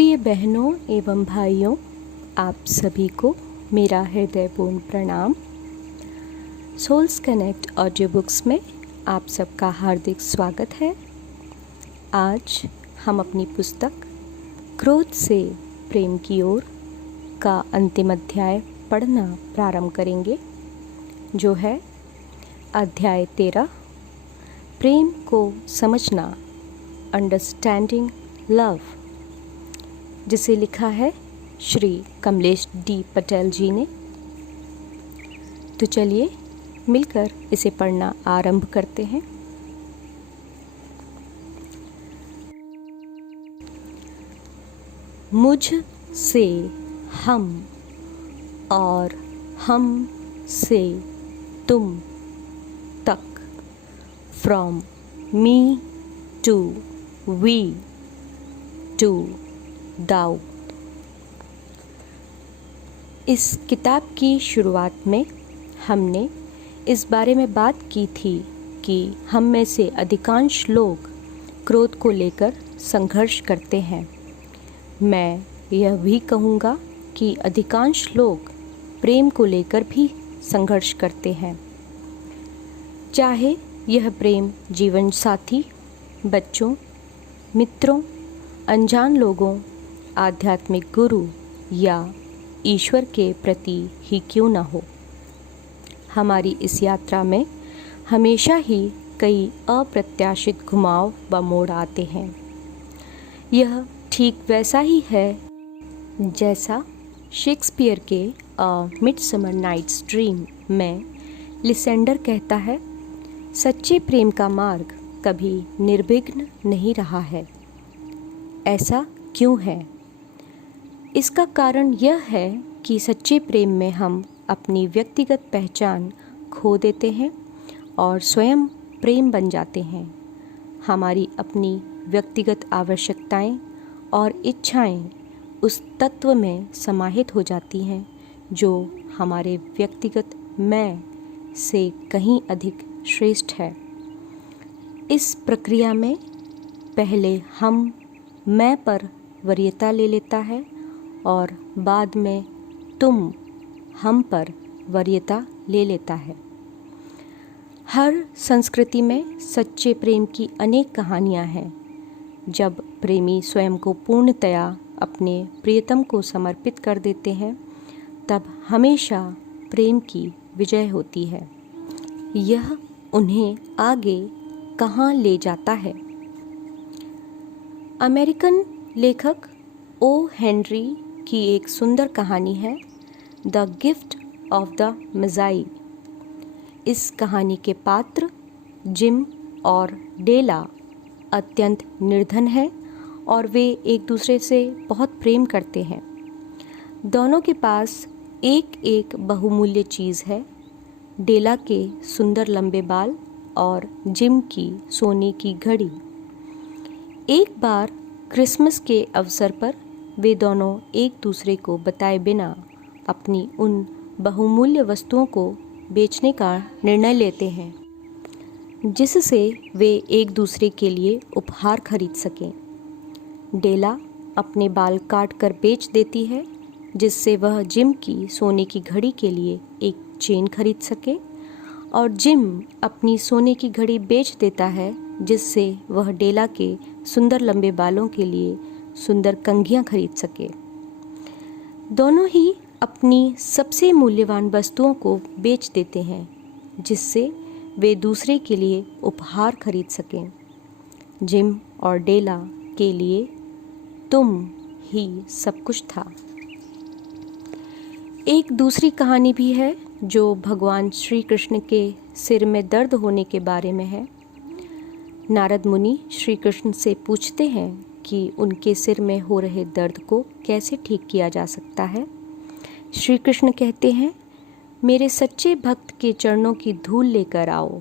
प्रिय बहनों एवं भाइयों, आप सभी को मेरा हृदयपूर्ण प्रणाम। सोल्स कनेक्ट ऑडियो बुक्स में आप सबका हार्दिक स्वागत है। आज हम अपनी पुस्तक क्रोध से प्रेम की ओर का अंतिम अध्याय पढ़ना प्रारंभ करेंगे, जो है अध्याय 13, प्रेम को समझना, अंडरस्टैंडिंग लव, जिसे लिखा है श्री कमलेश डी पटेल जी ने। तो चलिए मिलकर इसे पढ़ना आरंभ करते हैं। मुझ से हम और हम से तुम तक, from me to we to thou. इस किताब की शुरुआत में हमने इस बारे में बात की थी कि हम में से अधिकांश लोग क्रोध को लेकर संघर्ष करते हैं। मैं यह भी कहूँगा कि अधिकांश लोग प्रेम को लेकर भी संघर्ष करते हैं, चाहे यह प्रेम जीवन साथी, बच्चों, मित्रों, अनजान लोगों, आध्यात्मिक गुरु या ईश्वर के प्रति ही क्यों न हो। हमारी इस यात्रा में हमेशा ही कई अप्रत्याशित घुमाव व मोड़ आते हैं। यह ठीक वैसा ही है जैसा शेक्सपियर के अ मिडसमर नाइट्स ड्रीम में लिसेंडर कहता है, सच्चे प्रेम का मार्ग कभी निर्विघ्न नहीं रहा है। ऐसा क्यों है? इसका कारण यह है कि सच्चे प्रेम में हम अपनी व्यक्तिगत पहचान खो देते हैं और स्वयं प्रेम बन जाते हैं। हमारी अपनी व्यक्तिगत आवश्यकताएं और इच्छाएं उस तत्व में समाहित हो जाती हैं जो हमारे व्यक्तिगत मैं से कहीं अधिक श्रेष्ठ है। इस प्रक्रिया में पहले हम मैं पर वरीयता ले लेता है और बाद में तुम हम पर वरीयता ले लेता है। हर संस्कृति में सच्चे प्रेम की अनेक कहानियाँ हैं। जब प्रेमी स्वयं को पूर्णतया अपने प्रियतम को समर्पित कर देते हैं, तब हमेशा प्रेम की विजय होती है। यह उन्हें आगे कहाँ ले जाता है? अमेरिकन लेखक ओ हेनरी की एक सुंदर कहानी है, द गिफ्ट ऑफ द मज़ाई। इस कहानी के पात्र जिम और डेला अत्यंत निर्धन हैं और वे एक दूसरे से बहुत प्रेम करते हैं। दोनों के पास एक एक बहुमूल्य चीज़ है, डेला के सुंदर लंबे बाल और जिम की सोने की घड़ी। एक बार क्रिसमस के अवसर पर वे दोनों एक दूसरे को बताए बिना अपनी उन बहुमूल्य वस्तुओं को बेचने का निर्णय लेते हैं, जिससे वे एक दूसरे के लिए उपहार खरीद सकें। डेला अपने बाल काट कर बेच देती है, जिससे वह जिम की सोने की घड़ी के लिए एक चेन खरीद सके, और जिम अपनी सोने की घड़ी बेच देता है, जिससे वह डेला के सुंदर लंबे बालों के लिए सुंदर कंघियाँ खरीद सके। दोनों ही अपनी सबसे मूल्यवान वस्तुओं को बेच देते हैं, जिससे वे दूसरे के लिए उपहार खरीद सकें। जिम और डेला के लिए तुम ही सब कुछ था। एक दूसरी कहानी भी है जो भगवान श्री कृष्ण के सिर में दर्द होने के बारे में है। नारद मुनि श्री कृष्ण से पूछते हैं कि उनके सिर में हो रहे दर्द को कैसे ठीक किया जा सकता है। श्री कृष्ण कहते हैं, मेरे सच्चे भक्त के चरणों की धूल लेकर आओ।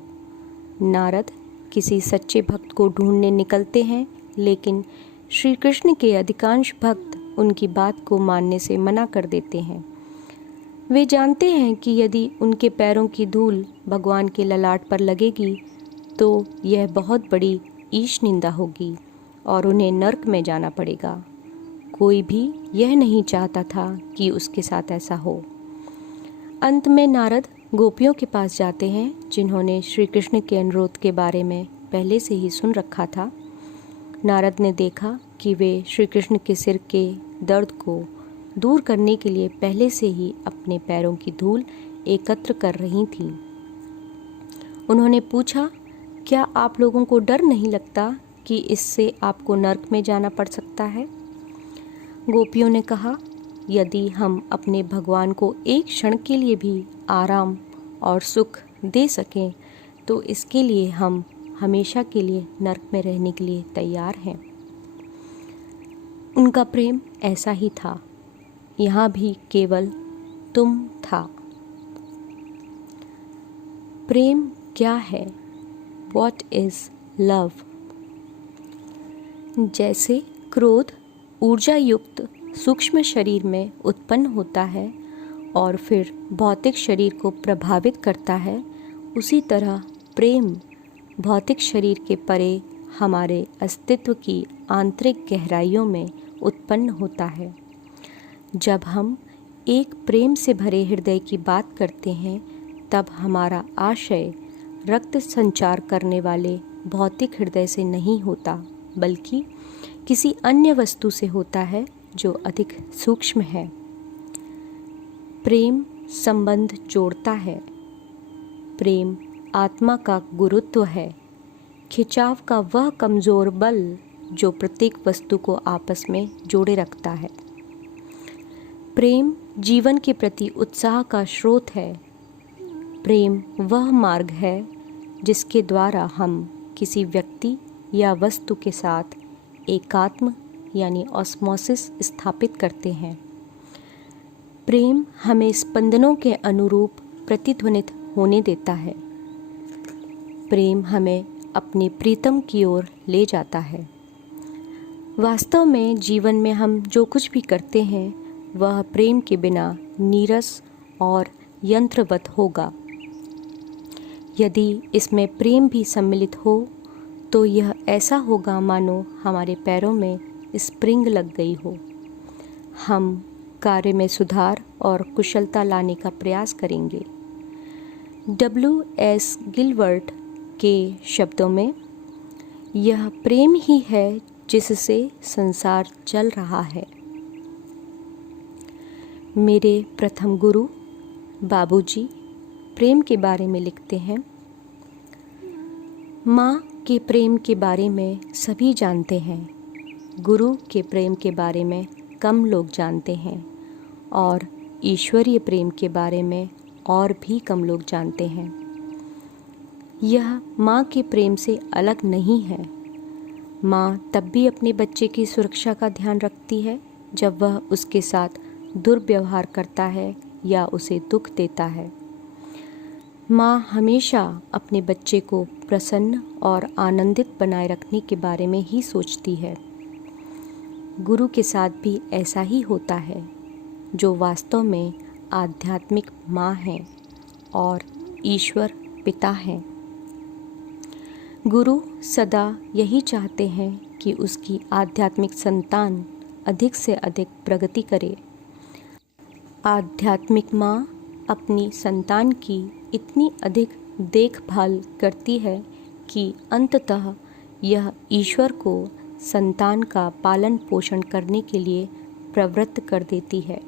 नारद किसी सच्चे भक्त को ढूंढने निकलते हैं, लेकिन श्री कृष्ण के अधिकांश भक्त उनकी बात को मानने से मना कर देते हैं। वे जानते हैं कि यदि उनके पैरों की धूल भगवान के ललाट पर लगेगी तो यह बहुत बड़ी ईश निंदा होगी और उन्हें नर्क में जाना पड़ेगा। कोई भी यह नहीं चाहता था कि उसके साथ ऐसा हो। अंत में नारद गोपियों के पास जाते हैं, जिन्होंने श्री कृष्ण के अनुरोध के बारे में पहले से ही सुन रखा था। नारद ने देखा कि वे श्री कृष्ण के सिर के दर्द को दूर करने के लिए पहले से ही अपने पैरों की धूल एकत्र कर रही थीं। उन्होंने पूछा, क्या आप लोगों को डर नहीं लगता कि इससे आपको नरक में जाना पड़ सकता है? गोपियों ने कहा, यदि हम अपने भगवान को एक क्षण के लिए भी आराम और सुख दे सकें तो इसके लिए हम हमेशा के लिए नरक में रहने के लिए तैयार हैं। उनका प्रेम ऐसा ही था, यहाँ भी केवल तुम था। प्रेम क्या है? What is love? जैसे क्रोध ऊर्जा युक्त सूक्ष्म शरीर में उत्पन्न होता है और फिर भौतिक शरीर को प्रभावित करता है, उसी तरह प्रेम भौतिक शरीर के परे हमारे अस्तित्व की आंतरिक गहराइयों में उत्पन्न होता है। जब हम एक प्रेम से भरे हृदय की बात करते हैं, तब हमारा आशय रक्त संचार करने वाले भौतिक हृदय से नहीं होता, बल्कि किसी अन्य वस्तु से होता है जो अधिक सूक्ष्म है। प्रेम संबंध जोड़ता है। प्रेम आत्मा का गुरुत्व है, खिंचाव का वह कमज़ोर बल जो प्रत्येक वस्तु को आपस में जोड़े रखता है। प्रेम जीवन के प्रति उत्साह का स्रोत है। प्रेम वह मार्ग है जिसके द्वारा हम किसी व्यक्ति या वस्तु के साथ एकात्म यानी ऑस्मोसिस स्थापित करते हैं। प्रेम हमें स्पंदनों के अनुरूप प्रतिध्वनित होने देता है। प्रेम हमें अपने प्रीतम की ओर ले जाता है। वास्तव में जीवन में हम जो कुछ भी करते हैं वह प्रेम के बिना नीरस और यंत्रवत होगा। यदि इसमें प्रेम भी सम्मिलित हो तो यह ऐसा होगा मानो हमारे पैरों में स्प्रिंग लग गई हो। हम कार्य में सुधार और कुशलता लाने का प्रयास करेंगे। W.S. गिलबर्ट के शब्दों में, यह प्रेम ही है जिससे संसार चल रहा है। मेरे प्रथम गुरु बाबूजी प्रेम के बारे में लिखते हैं, माँ के प्रेम के बारे में सभी जानते हैं, गुरु के प्रेम के बारे में कम लोग जानते हैं और ईश्वरीय प्रेम के बारे में और भी कम लोग जानते हैं। यह माँ के प्रेम से अलग नहीं है। माँ तब भी अपने बच्चे की सुरक्षा का ध्यान रखती है जब वह उसके साथ दुर्व्यवहार करता है या उसे दुख देता है। माँ हमेशा अपने बच्चे को प्रसन्न और आनंदित बनाए रखने के बारे में ही सोचती है। गुरु के साथ भी ऐसा ही होता है, जो वास्तव में आध्यात्मिक माँ हैं और ईश्वर पिता हैं। गुरु सदा यही चाहते हैं कि उसकी आध्यात्मिक संतान अधिक से अधिक प्रगति करे। आध्यात्मिक माँ अपनी संतान की इतनी अधिक देखभाल करती है कि अंततः यह ईश्वर को संतान का पालन पोषण करने के लिए प्रवृत्त कर देती है।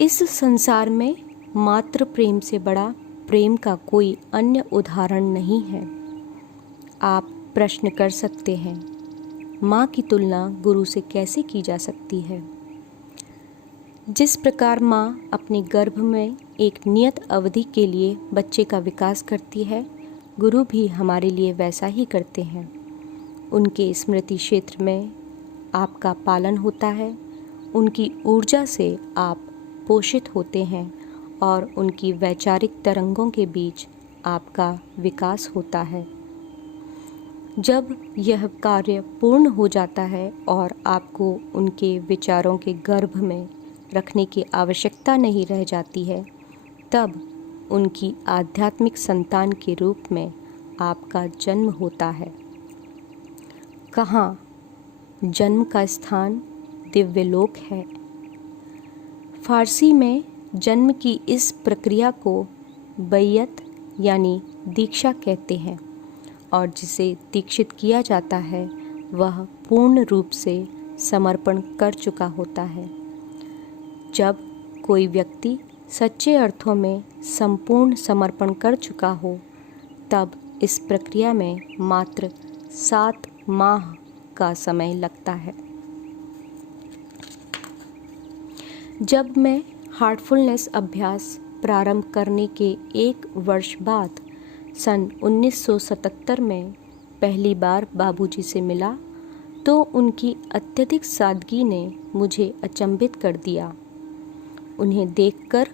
इस संसार में मातृ प्रेम से बड़ा प्रेम का कोई अन्य उदाहरण नहीं है। आप प्रश्न कर सकते हैं, माँ की तुलना गुरु से कैसे की जा सकती है? जिस प्रकार माँ अपने गर्भ में एक नियत अवधि के लिए बच्चे का विकास करती है, गुरु भी हमारे लिए वैसा ही करते हैं। उनके स्मृति क्षेत्र में आपका पालन होता है, उनकी ऊर्जा से आप पोषित होते हैं और उनकी वैचारिक तरंगों के बीच आपका विकास होता है। जब यह कार्य पूर्ण हो जाता है और आपको उनके विचारों के गर्भ में रखने की आवश्यकता नहीं रह जाती है, तब उनकी आध्यात्मिक संतान के रूप में आपका जन्म होता है। कहाँ? जन्म का स्थान दिव्य लोक है। फारसी में जन्म की इस प्रक्रिया को बैयत यानी दीक्षा कहते हैं और जिसे दीक्षित किया जाता है वह पूर्ण रूप से समर्पण कर चुका होता है। जब कोई व्यक्ति सच्चे अर्थों में संपूर्ण समर्पण कर चुका हो तब इस प्रक्रिया में मात्र 7 माह का समय लगता है। जब मैं हार्टफुलनेस अभ्यास प्रारंभ करने के 1 वर्ष बाद सन 1977 में पहली बार बाबूजी से मिला तो उनकी अत्यधिक सादगी ने मुझे अचंभित कर दिया। उन्हें देखकर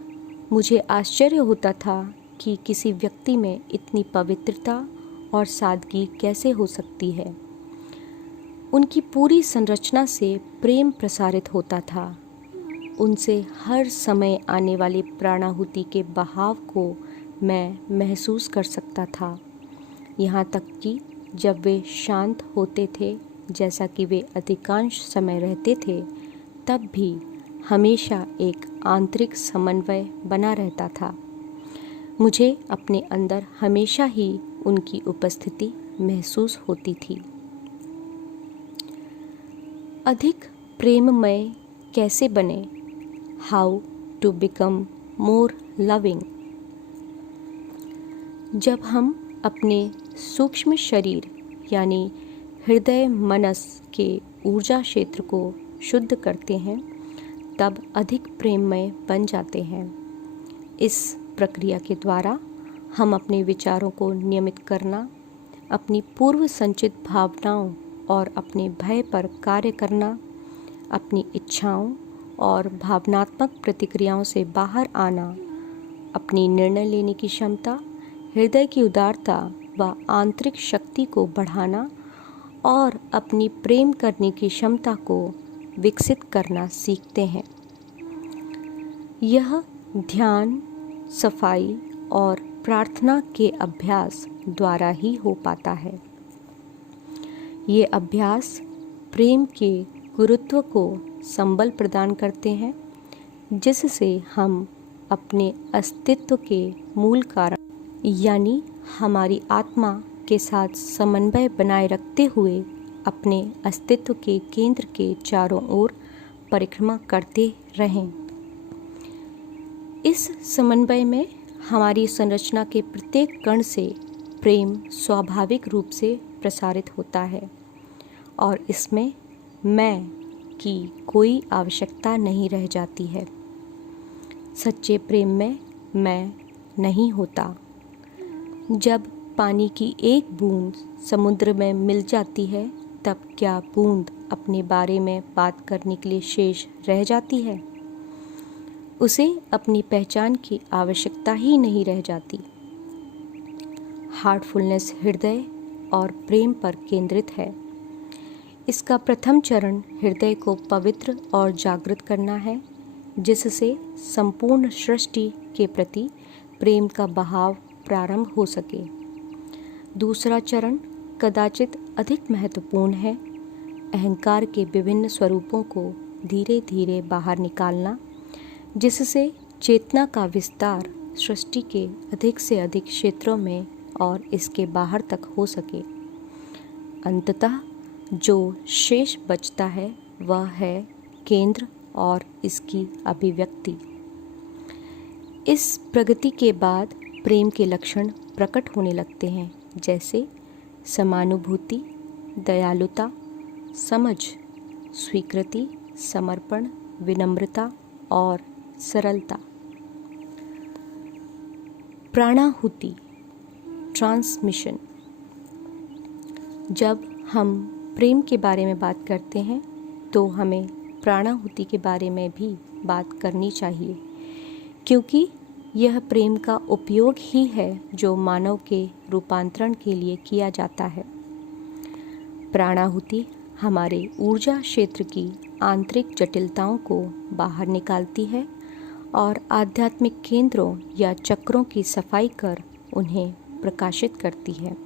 मुझे आश्चर्य होता था कि किसी व्यक्ति में इतनी पवित्रता और सादगी कैसे हो सकती है। उनकी पूरी संरचना से प्रेम प्रसारित होता था। उनसे हर समय आने वाली प्राणाहुति के बहाव को मैं महसूस कर सकता था, यहाँ तक कि जब वे शांत होते थे, जैसा कि वे अधिकांश समय रहते थे, तब भी हमेशा एक आंतरिक समन्वय बना रहता था। मुझे अपने अंदर हमेशा ही उनकी उपस्थिति महसूस होती थी। अधिक प्रेममय कैसे बने? How to become more loving. जब हम अपने सूक्ष्म शरीर यानी हृदय मनस के ऊर्जा क्षेत्र को शुद्ध करते हैं तब अधिक प्रेममय बन जाते हैं। इस प्रक्रिया के द्वारा हम अपने विचारों को नियमित करना, अपनी पूर्व संचित भावनाओं और अपने भय पर कार्य करना, अपनी इच्छाओं और भावनात्मक प्रतिक्रियाओं से बाहर आना, अपनी निर्णय लेने की क्षमता, हृदय की उदारता व आंतरिक शक्ति को बढ़ाना और अपनी प्रेम करने की क्षमता को विकसित करना सीखते हैं। यह ध्यान, सफाई और प्रार्थना के अभ्यास द्वारा ही हो पाता है। ये अभ्यास प्रेम के गुरुत्व को संबल प्रदान करते हैं, जिससे हम अपने अस्तित्व के मूल कारण यानी हमारी आत्मा के साथ समन्वय बनाए रखते हुए अपने अस्तित्व के केंद्र के चारों ओर परिक्रमा करते रहें। इस समन्वय में हमारी संरचना के प्रत्येक कण से प्रेम स्वाभाविक रूप से प्रसारित होता है और इसमें मैं की कोई आवश्यकता नहीं रह जाती है। सच्चे प्रेम में मैं नहीं होता। जब पानी की एक बूंद समुद्र में मिल जाती है तब क्या बूंद अपने बारे में बात करने के लिए शेष रह जाती है? उसे अपनी पहचान की आवश्यकता ही नहीं रह जाती। हार्टफुलनेस हृदय और प्रेम पर केंद्रित है। इसका प्रथम चरण हृदय को पवित्र और जागृत करना है, जिससे संपूर्ण सृष्टि के प्रति प्रेम का बहाव प्रारंभ हो सके। दूसरा चरण कदाचित अधिक महत्वपूर्ण है। अहंकार के विभिन्न स्वरूपों को धीरे धीरे बाहर निकालना, जिससे चेतना का विस्तार सृष्टि के अधिक से अधिक क्षेत्रों में और इसके बाहर तक हो सके। अंततः जो शेष बचता है वह है केंद्र और इसकी अभिव्यक्ति। इस प्रगति के बाद प्रेम के लक्षण प्रकट होने लगते हैं, जैसे समानुभूति, दयालुता, समझ, स्वीकृति, समर्पण, विनम्रता और सरलता। प्राणाहुति, ट्रांसमिशन। जब हम प्रेम के बारे में बात करते हैं तो हमें प्राणाहुति के बारे में भी बात करनी चाहिए, क्योंकि यह प्रेम का उपयोग ही है जो मानव के रूपांतरण के लिए किया जाता है। प्राणाहुति हमारे ऊर्जा क्षेत्र की आंतरिक जटिलताओं को बाहर निकालती है और आध्यात्मिक केंद्रों या चक्रों की सफाई कर उन्हें प्रकाशित करती है।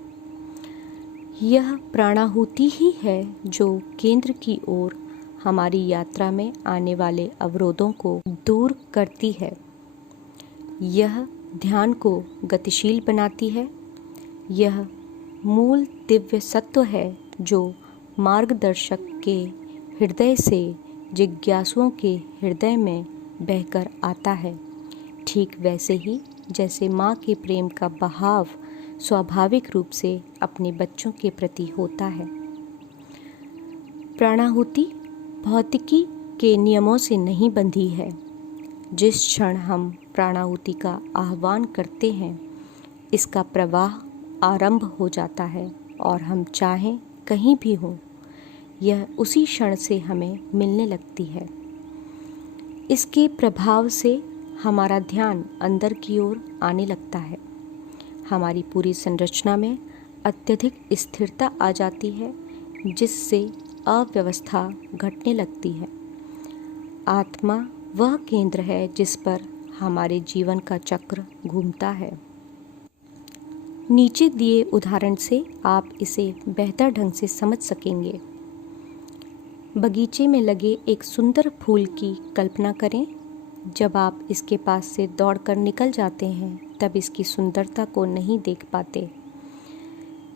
यह प्राणाहुति ही है जो केंद्र की ओर हमारी यात्रा में आने वाले अवरोधों को दूर करती है। यह ध्यान को गतिशील बनाती है। यह मूल दिव्य सत्व है जो मार्गदर्शक के हृदय से जिज्ञासुओं के हृदय में बहकर आता है, ठीक वैसे ही जैसे माँ के प्रेम का बहाव स्वाभाविक रूप से अपने बच्चों के प्रति होता है। प्राणाहुति भौतिकी के नियमों से नहीं बंधी है। जिस क्षण हम प्राणाहुति का आह्वान करते हैं, इसका प्रवाह आरंभ हो जाता है और हम चाहें कहीं भी हों, यह उसी क्षण से हमें मिलने लगती है। इसके प्रभाव से हमारा ध्यान अंदर की ओर आने लगता है। हमारी पूरी संरचना में अत्यधिक स्थिरता आ जाती है, जिससे अव्यवस्था घटने लगती है। आत्मा वह केंद्र है जिस पर हमारे जीवन का चक्र घूमता है। नीचे दिए उदाहरण से आप इसे बेहतर ढंग से समझ सकेंगे। बगीचे में लगे एक सुंदर फूल की कल्पना करें। जब आप इसके पास से दौड़कर निकल जाते हैं, तब इसकी सुंदरता को नहीं देख पाते।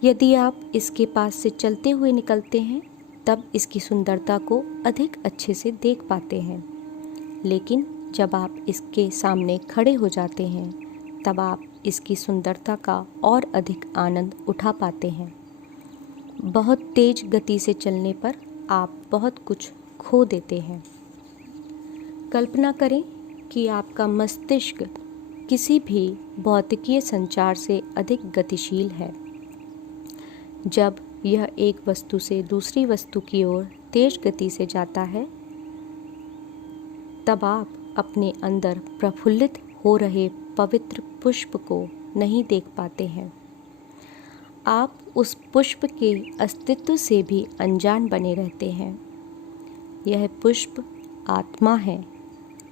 यदि आप इसके पास से चलते हुए निकलते हैं, तब इसकी सुंदरता को अधिक अच्छे से देख पाते हैं। लेकिन जब आप इसके सामने खड़े हो जाते हैं, तब आप इसकी सुंदरता का और अधिक आनंद उठा पाते हैं। बहुत तेज गति से चलने पर आप बहुत कुछ खो देते हैं। कल्पना करें कि आपका मस्तिष्क किसी भी भौतिकीय संचार से अधिक गतिशील है। जब यह एक वस्तु से दूसरी वस्तु की ओर तेज गति से जाता है, तब आप अपने अंदर प्रफुल्लित हो रहे पवित्र पुष्प को नहीं देख पाते हैं। आप उस पुष्प के अस्तित्व से भी अनजान बने रहते हैं। यह पुष्प आत्मा है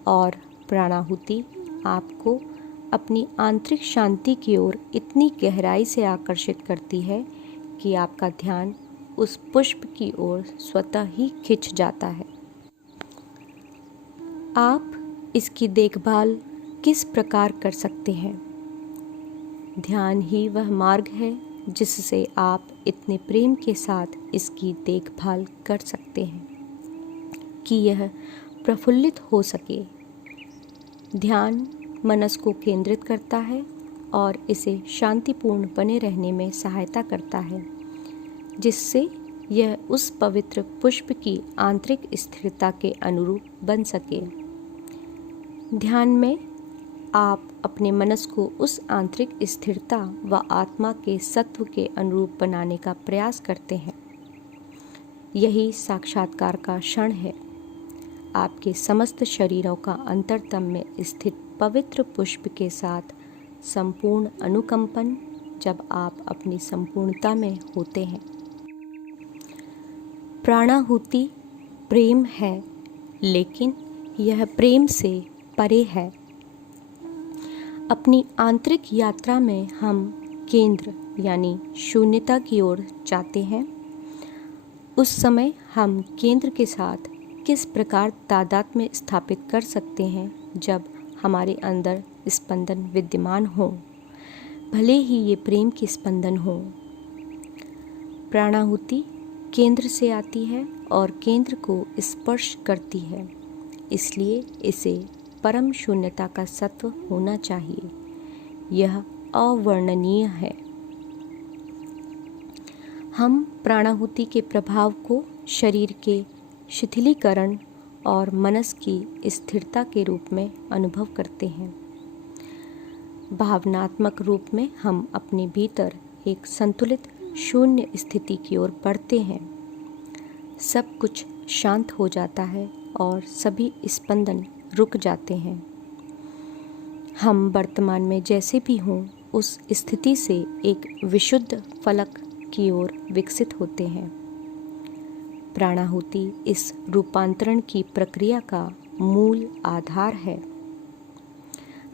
और प्राणाहुति आपको अपनी आंतरिक शांति की ओर इतनी गहराई से आकर्षित करती है कि आपका ध्यान उस पुष्प की ओर स्वतः ही खिंच जाता है। आप इसकी देखभाल किस प्रकार कर सकते हैं? ध्यान ही वह मार्ग है जिससे आप इतने प्रेम के साथ इसकी देखभाल कर सकते हैं कि यह प्रफुल्लित हो सके। ध्यान मनस को केंद्रित करता है और इसे शांतिपूर्ण बने रहने में सहायता करता है, जिससे यह उस पवित्र पुष्प की आंतरिक स्थिरता के अनुरूप बन सके। ध्यान में आप अपने मनस को उस आंतरिक स्थिरता व आत्मा के सत्व के अनुरूप बनाने का प्रयास करते हैं। यही साक्षात्कार का क्षण है। आपके समस्त शरीरों का अंतरतम में स्थित पवित्र पुष्प के साथ संपूर्ण अनुकंपन, जब आप अपनी संपूर्णता में होते हैं। प्राणाहुति प्रेम है, लेकिन यह प्रेम से परे है। अपनी आंतरिक यात्रा में हम केंद्र यानी शून्यता की ओर जाते हैं। उस समय हम केंद्र के साथ किस प्रकार तादात्म्य स्थापित कर सकते हैं, जब हमारे अंदर स्पंदन विद्यमान हो, भले ही ये प्रेम के स्पंदन हो। प्राणाहुति केंद्र से आती है और केंद्र को स्पर्श करती है, इसलिए इसे परम शून्यता का सत्व होना चाहिए। यह अवर्णनीय है। हम प्राणाहुति के प्रभाव को शरीर के शिथिलीकरण और मनस की स्थिरता के रूप में अनुभव करते हैं। भावनात्मक रूप में हम अपने भीतर एक संतुलित शून्य स्थिति की ओर बढ़ते हैं। सब कुछ शांत हो जाता है और सभी स्पंदन रुक जाते हैं। हम वर्तमान में जैसे भी हों, उस स्थिति से एक विशुद्ध फलक की ओर विकसित होते हैं। प्राणाहुति इस रूपांतरण की प्रक्रिया का मूल आधार है।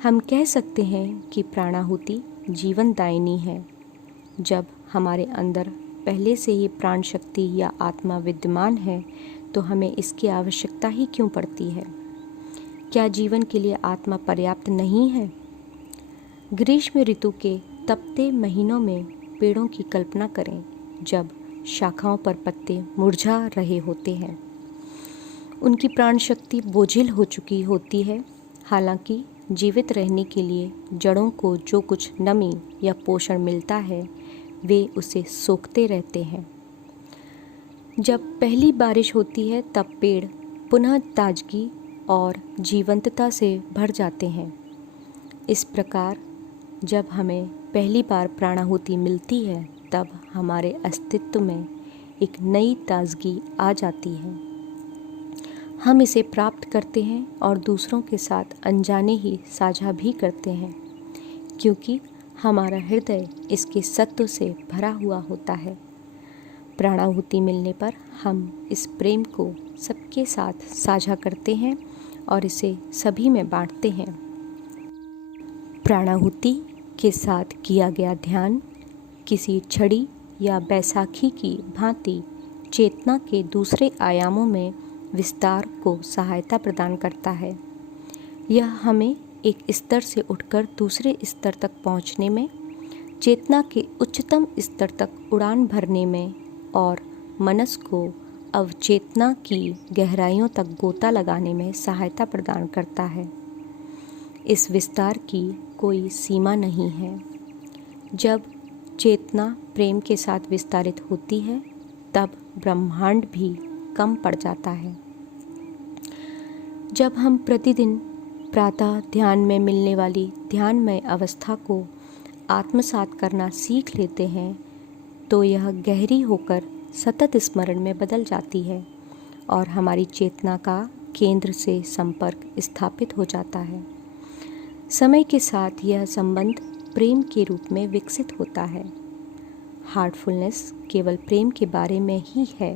हम कह सकते हैं कि प्राणाहुति जीवनदायिनी है। जब हमारे अंदर पहले से ही प्राण शक्ति या आत्मा विद्यमान है तो हमें इसकी आवश्यकता ही क्यों पड़ती है? क्या जीवन के लिए आत्मा पर्याप्त नहीं है? ग्रीष्म ऋतु के तपते महीनों में पेड़ों की कल्पना करें जब शाखाओं पर पत्ते मुरझा रहे होते हैं। उनकी प्राण शक्ति बोझिल हो चुकी होती है। हालांकि जीवित रहने के लिए जड़ों को जो कुछ नमी या पोषण मिलता है वे उसे सोखते रहते हैं। जब पहली बारिश होती है तब पेड़ पुनः ताजगी और जीवंतता से भर जाते हैं। इस प्रकार जब हमें पहली बार प्राणाहुति मिलती है तब हमारे अस्तित्व में एक नई ताजगी आ जाती है। हम इसे प्राप्त करते हैं और दूसरों के साथ अनजाने ही साझा भी करते हैं, क्योंकि हमारा हृदय इसके सत्व से भरा हुआ होता है। प्राणाहुति मिलने पर हम इस प्रेम को सबके साथ साझा करते हैं और इसे सभी में बांटते हैं। प्राणाहुति के साथ किया गया ध्यान किसी छड़ी या बैसाखी की भांति चेतना के दूसरे आयामों में विस्तार को सहायता प्रदान करता है। यह हमें एक स्तर से उठकर दूसरे स्तर तक पहुंचने में, चेतना के उच्चतम स्तर तक उड़ान भरने में और मनस को अवचेतना की गहराइयों तक गोता लगाने में सहायता प्रदान करता है। इस विस्तार की कोई सीमा नहीं है। जब चेतना प्रेम के साथ विस्तारित होती है तब ब्रह्मांड भी कम पड़ जाता है। जब हम प्रतिदिन प्रातः ध्यान में मिलने वाली ध्यानमय अवस्था को आत्मसात करना सीख लेते हैं तो यह गहरी होकर सतत स्मरण में बदल जाती है और हमारी चेतना का केंद्र से संपर्क स्थापित हो जाता है। समय के साथ यह संबंध प्रेम के रूप में विकसित होता है। हार्टफुलनेस केवल प्रेम के बारे में ही है।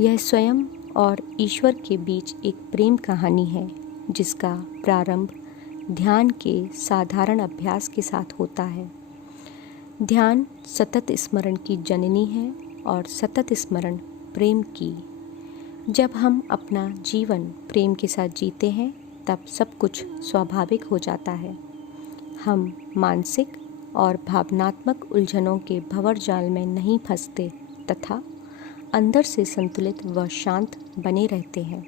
यह स्वयं और ईश्वर के बीच एक प्रेम कहानी है जिसका प्रारंभ ध्यान के साधारण अभ्यास के साथ होता है। ध्यान सतत स्मरण की जननी है और सतत स्मरण प्रेम की। जब हम अपना जीवन प्रेम के साथ जीते हैं तब सब कुछ स्वाभाविक हो जाता है। हम मानसिक और भावनात्मक उलझनों के भंवर जाल में नहीं फंसते तथा अंदर से संतुलित व शांत बने रहते हैं।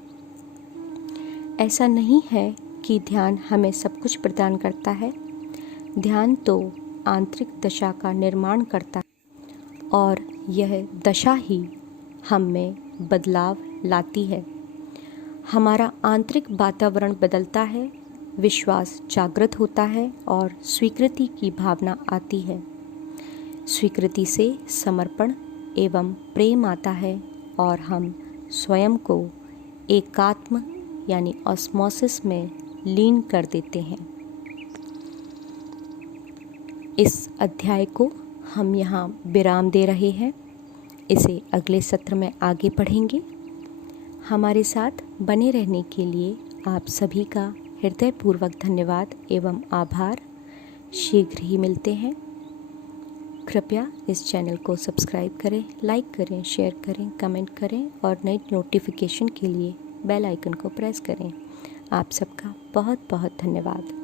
ऐसा नहीं है कि ध्यान हमें सब कुछ प्रदान करता है। ध्यान तो आंतरिक दशा का निर्माण करता है और यह दशा ही हम में बदलाव लाती है। हमारा आंतरिक वातावरण बदलता है, विश्वास जागृत होता है और स्वीकृति की भावना आती है। स्वीकृति से समर्पण एवं प्रेम आता है और हम स्वयं को एकात्म यानी ऑस्मोसिस में लीन कर देते हैं। इस अध्याय को हम यहाँ विराम दे रहे हैं। इसे अगले सत्र में आगे पढ़ेंगे। हमारे साथ बने रहने के लिए आप सभी का हृदयपूर्वक धन्यवाद एवं आभार। शीघ्र ही मिलते हैं। कृपया इस चैनल को सब्सक्राइब करें, लाइक करें, शेयर करें, कमेंट करें और नई नोटिफिकेशन के लिए बेल आइकन को प्रेस करें। आप सबका बहुत बहुत धन्यवाद।